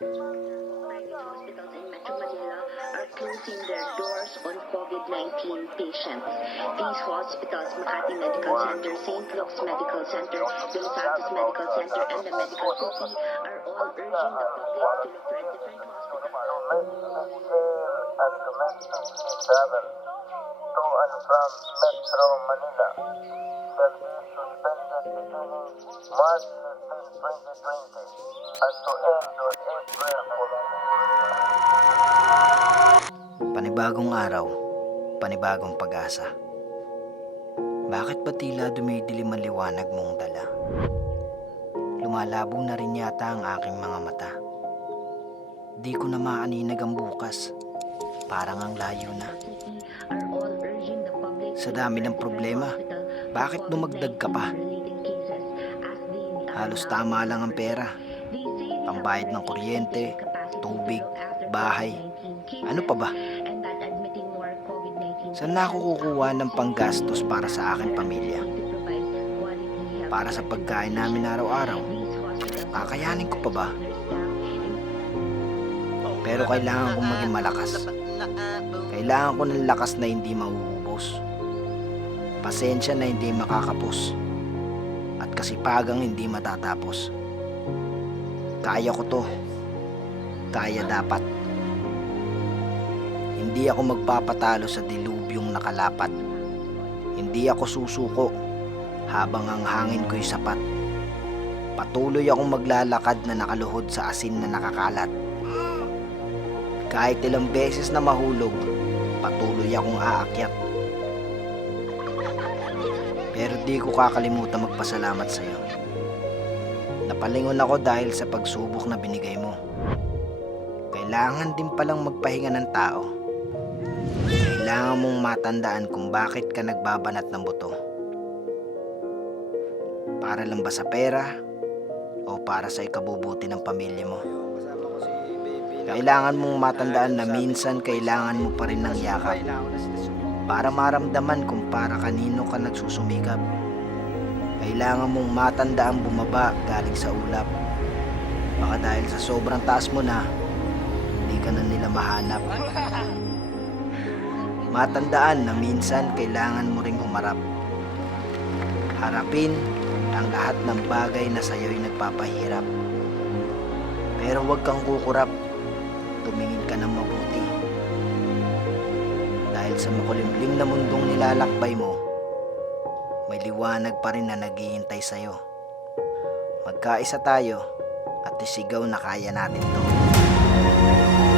Private hospitals in Metro Manila are closing their doors on COVID-19 patients. These hospitals, Makati Medical Center, St. Luke's Medical Center, Santos Medical Center, and the Medical City are all urging the public to look for a different hospital. and domestic travel to and from Metro Manila Panibagong araw, panibagong pag-asa. Bakit ba tila dumidilim ang liwanag mong dala? Lumalabo na rin yata ang aking mga mata. Di ko na maaninag ang bukas. Parang ang layo na. Sa dami ng problema, bakit dumagdag ka pa? Halos tama lang ang pera. Pambayad ng kuryente, tubig, bahay. Ano pa ba? Saan na ako kukuha ng panggastos para sa aking pamilya? Para sa pagkain namin araw-araw? Kakayanin ko pa ba? Pero kailangan kong maging malakas. Kailangan ko ng lakas na hindi mauubos. Pasensya na hindi makakapos. At kasipagang hindi matatapos. Kaya ko to. Kaya dapat. Hindi ako magpapatalo sa dilubyong nakalapat. Hindi ako susuko habang ang hangin ko'y sapat. Patuloy akong maglalakad na nakaluhod sa asin na nakakalat. Kahit ilang beses na mahulog, patuloy akong aakyat. Pero di ko kakalimutan magpasalamat sa iyo. Napalingon ako dahil sa pagsubok na binigay mo. Kailangan din palang magpahinga ng tao. Kailangan mong matandaan kung bakit ka nagbabanat ng buto. Para lang ba sa pera o para sa ikabubuti ng pamilya mo? Kailangan mong matandaan na minsan kailangan mo pa rin ng yakap para maramdaman kung para kanino ka nagsusumikap. Kailangan mong matandaan bumaba galing sa ulap. Baka dahil sa sobrang taas mo na, hindi ka na nila mahanap. Matandaan na minsan kailangan mo ring humarap. Harapin ang lahat ng bagay na sa'yo'y nagpapahirap. Pero huwag kang kukurap. Tumingin ka ng mabuti. Dahil sa makulimlim na mundong nilalakbay mo, may liwanag pa rin na naghihintay sa'yo. Magkaisa tayo at isigaw na kaya natin to.